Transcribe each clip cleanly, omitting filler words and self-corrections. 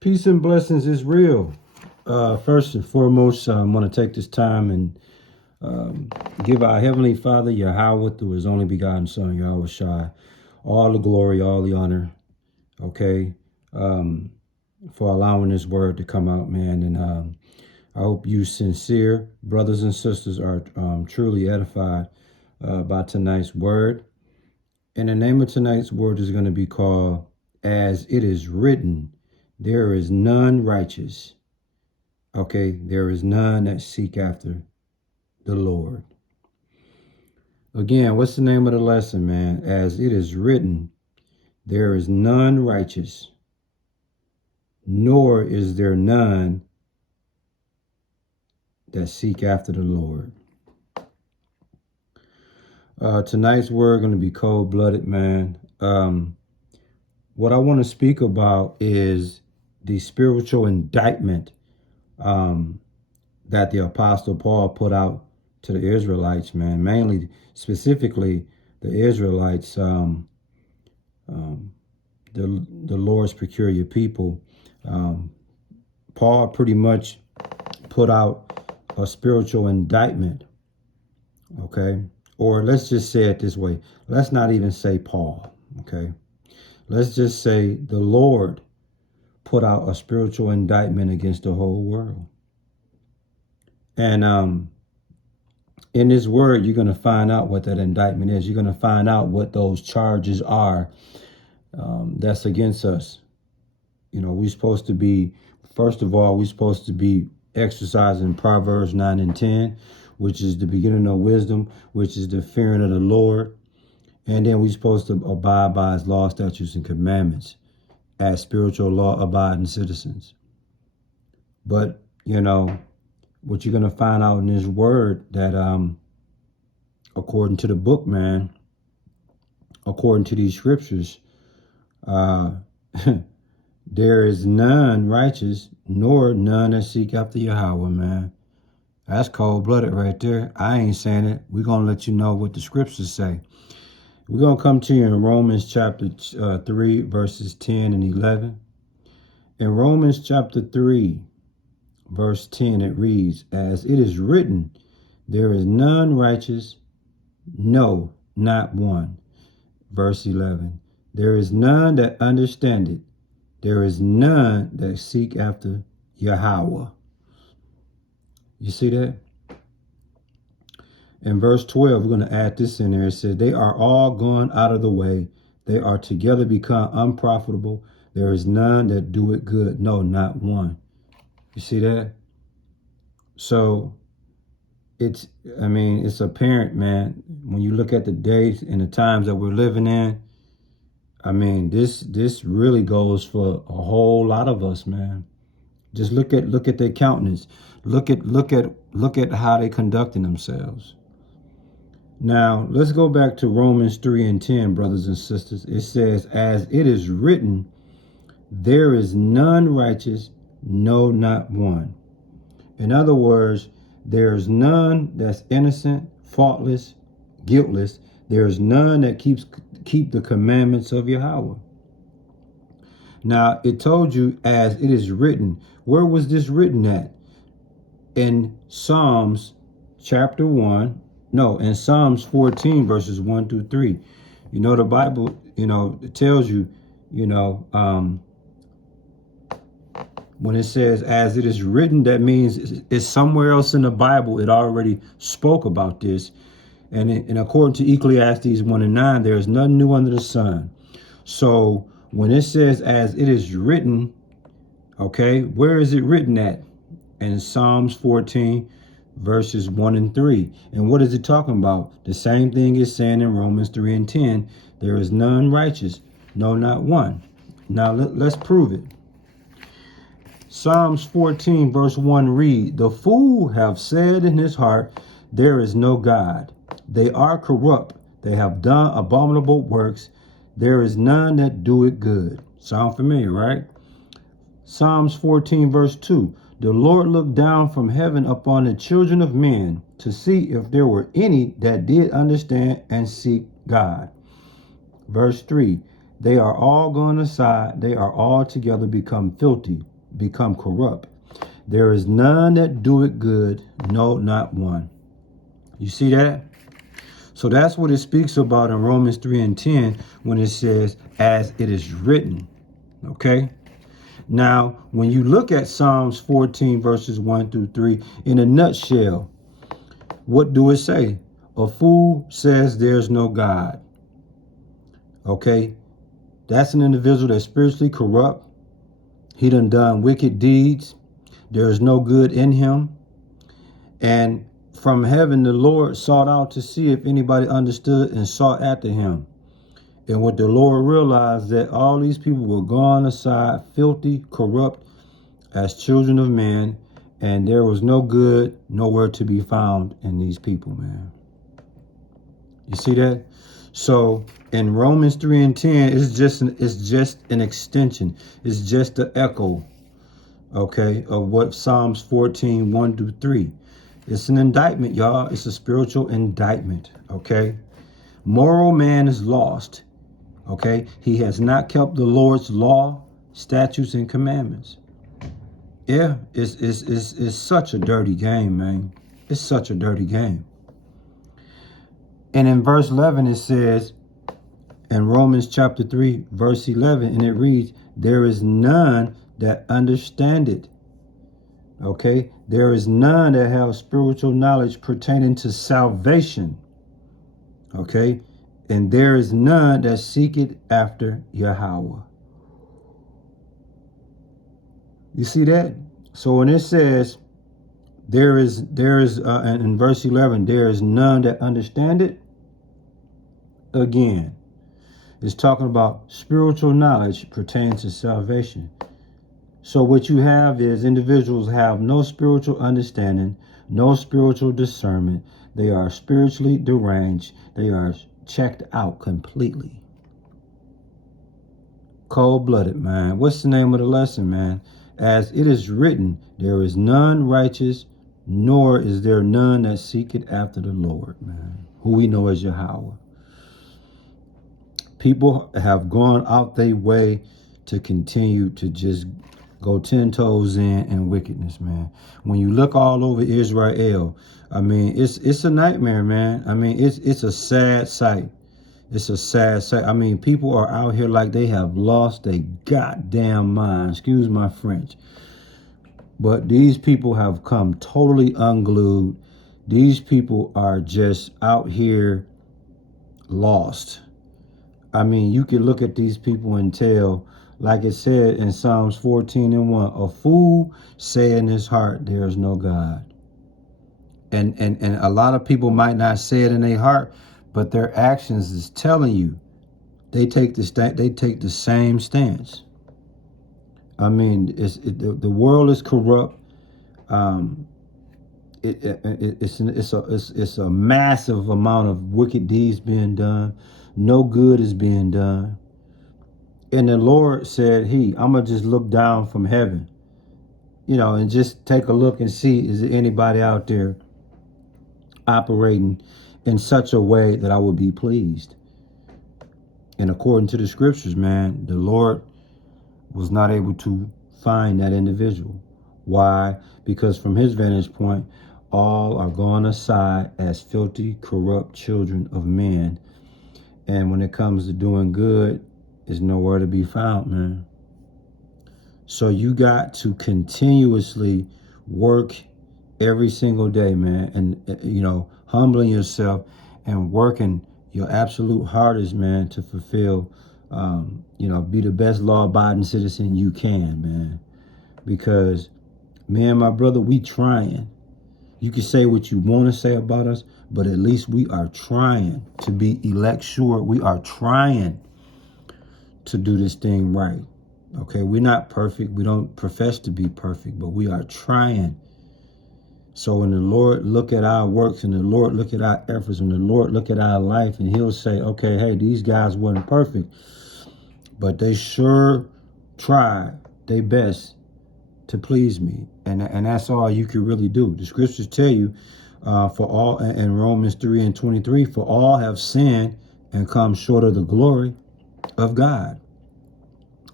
Peace and blessings is real. First and foremost, I want to take this time and give our Heavenly Father, Yahweh, through His only begotten Son, Yahweh Shai, all the glory, all the honor, okay, for allowing this word to come out, man. And I hope you sincere brothers and sisters are truly edified by tonight's word. And the name of tonight's word is going to be called, As It Is Written, There Is None Righteous. Okay, there is none that seek after the Lord. Again, what's the name of the lesson, man? As it is written, there is none righteous, nor is there none that seek after the Lord. Tonight's word going to be cold-blooded, man. What I want to speak about is the spiritual indictment that the Apostle Paul put out to the Israelites, man, mainly, specifically the Israelites, the Lord's peculiar people. Paul pretty much put out a spiritual indictment, okay? Or let's just say it this way. Let's not even say Paul, okay? Let's just say the Lord put out a spiritual indictment against the whole world. And in this word, you're going to find out what that indictment is. You're going to find out what those charges are that's against us. You know, we're supposed to be, first of all, we're supposed to be exercising Proverbs 9 and 10, which is the beginning of wisdom, which is the fearing of the Lord. And then we're supposed to abide by His law, statutes, and commandments as spiritual law-abiding citizens. But, you know, what you're going to find out in this word that, according to the book, man, according to these scriptures, there is none righteous, nor none that seek after Yahweh, man. That's cold-blooded right there. I ain't saying it. We're going to let you know what the scriptures say. We're going to come to you in Romans chapter 3, verses 10 and 11. In Romans chapter 3, verse 10, it reads, As it is written, there is none righteous, no, not one. Verse 11, there is none that understandeth, there is none that seek after Yahweh. You see that? In verse 12, we're going to add this in there. It says, they are all gone out of the way. They are together become unprofitable. There is none that do it good. No, not one. You see that? So it's apparent, man, when you look at the days and the times that we're living in. I mean, this really goes for a whole lot of us, man. Just look at their countenance. Look at how they conducting themselves. Now, let's go back to Romans 3 and 10, brothers and sisters. It says, as it is written, there is none righteous, no, not one. In other words, there's none that's innocent, faultless, guiltless. There's none that keep the commandments of Yahweh. Now, it told you, as it is written. Where was this written at? In Psalms chapter 1. No, in Psalms 14, verses 1 through 3. You know, the Bible, you know, it tells you, you know, when it says, as it is written, that means it's somewhere else in the Bible. It already spoke about this. And according to Ecclesiastes 1 and 9, there is nothing new under the sun. So when it says, as it is written, okay, where is it written at? In Psalms 14, verses 1 and 3. And what is it talking about? The same thing is saying in Romans 3 and 10. There is none righteous, no, not one. Now let's prove it. Psalms 14, verse 1 read, the fool have said in his heart, there is no God. They are corrupt. They have done abominable works. There is none that do it good. Sound familiar, right? Psalms 14, verse 2. The Lord looked down from heaven upon the children of men to see if there were any that did understand and seek God. Verse 3. They are all gone aside. They are all together become filthy, become corrupt. There is none that do it good, no, not one. You see that? So that's what it speaks about in Romans 3 and 10 when it says, as it is written. Okay? Now, when you look at Psalms 14, verses 1 through 3, in a nutshell, what do it say? A fool says there's no God. Okay? That's an individual that's spiritually corrupt. He done wicked deeds. There is no good in him. And from heaven, the Lord sought out to see if anybody understood and sought after him. And what the Lord realized that all these people were gone aside, filthy, corrupt as children of men. And there was no good nowhere to be found in these people, man. You see that? So in Romans 3 and 10, it's just an extension. It's just the echo, okay, of what Psalms 14, 1 through 3. It's an indictment, y'all. It's a spiritual indictment, okay? Moral man is lost, okay? He has not kept the Lord's law, statutes, and commandments. Yeah, it's such a dirty game, man. It's such a dirty game. And in verse 11, it says, in Romans chapter 3, verse 11, and it reads, there is none that understand it. Okay? There is none that have spiritual knowledge pertaining to salvation. Okay? And there is none that seeketh after Yahweh. You see that? So when it says, there is in verse 11, there is none that understand it. Again, it's talking about spiritual knowledge pertaining to salvation. So what you have is individuals have no spiritual understanding, no spiritual discernment. They are spiritually deranged. They are checked out completely. Cold-blooded, man. What's the name of the lesson, man? As it is written, there is none righteous, nor is there none that seeketh after the Lord, man, who we know as Yahweh. People have gone out their way to continue to just go 10 toes in wickedness, man. When you look all over Israel, I mean, it's a nightmare, man. I mean, it's a sad sight. It's a sad sight. I mean, people are out here like they have lost their goddamn mind. Excuse my French. But these people have come totally unglued. These people are just out here lost. I mean, you can look at these people and tell, like it said in Psalms 14 and 1, a fool say in his heart, there is no God. And a lot of people might not say it in their heart, but their actions is telling you they take the same stance. I mean, the world is corrupt. It's a massive amount of wicked deeds being done. No good is being done. And the Lord said, I'm going to just look down from heaven, and just take a look and see, is there anybody out there operating in such a way that I would be pleased? And according to the scriptures, man, the Lord was not able to find that individual. Why? Because from his vantage point, all are gone aside as filthy, corrupt children of men. And when it comes to doing good, is nowhere to be found, man. So you got to continuously work every single day, man. And, humbling yourself and working your absolute hardest, man, to fulfill, be the best law-abiding citizen you can, man. Because me and my brother, we trying. You can say what you want to say about us, but at least we are trying to be elect sure. We are trying to do this thing right. Okay, we're not perfect. We don't profess to be perfect, but we are trying. So when the Lord look at our works and the Lord look at our efforts and the Lord look at our life, and he'll say, okay, hey, these guys weren't perfect, but they sure tried their best to please me. And that's all you can really do. The scriptures tell you, for all, in Romans 3 and 23, for all have sinned and come short of the glory. of God.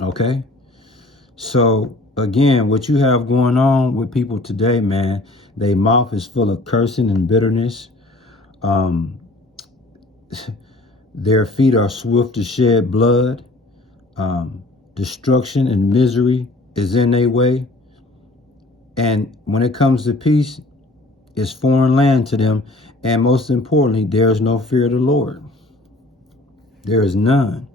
Okay? So, again, what you have going on with people today, man, their mouth is full of cursing and bitterness. Their feet are swift to shed blood. Destruction and misery is in their way. And when it comes to peace, it's foreign land to them. And most importantly, there is no fear of the Lord. There is none.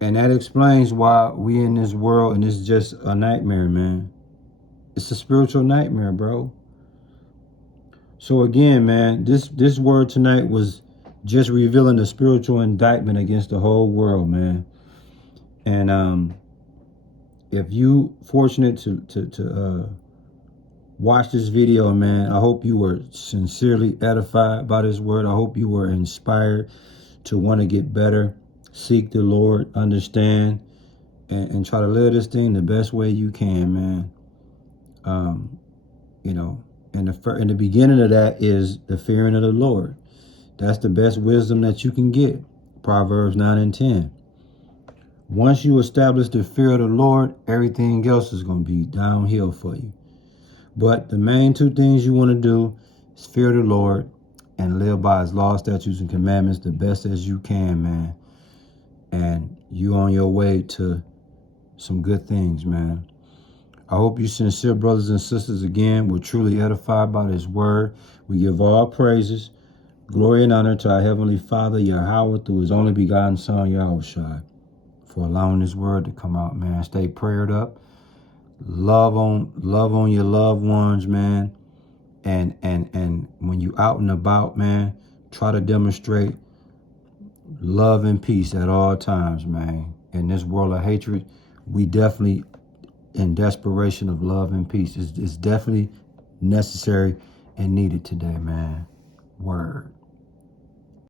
And that explains why we in this world, and it's just a nightmare, man. It's a spiritual nightmare, bro. So again, man, this word tonight was just revealing the spiritual indictment against the whole world, man. And if you fortunate to watch this video, man, I hope you were sincerely edified by this word. I hope you were inspired to want to get better, seek the Lord, understand, and try to live this thing the best way you can, man. You know, and in the beginning of that is the fearing of the Lord. That's the best wisdom that you can get. Proverbs 9 and 10. Once you establish the fear of the Lord, everything else is going to be downhill for you. But the main two things you want to do is fear the Lord and live by his laws, statutes, and commandments the best as you can, man. And you on your way to some good things, man. I hope you sincere brothers and sisters again were truly edified by this word. We give all praises, glory, and honor to our Heavenly Father, Yahweh, through his only begotten Son, Yahushua, for allowing this word to come out, man. Stay prayed up. Love on your loved ones, man. And when you out and about, man, try to demonstrate love and peace at all times, man. In this world of hatred, we definitely in desperation of love and peace. It's definitely necessary and needed today, man. Word.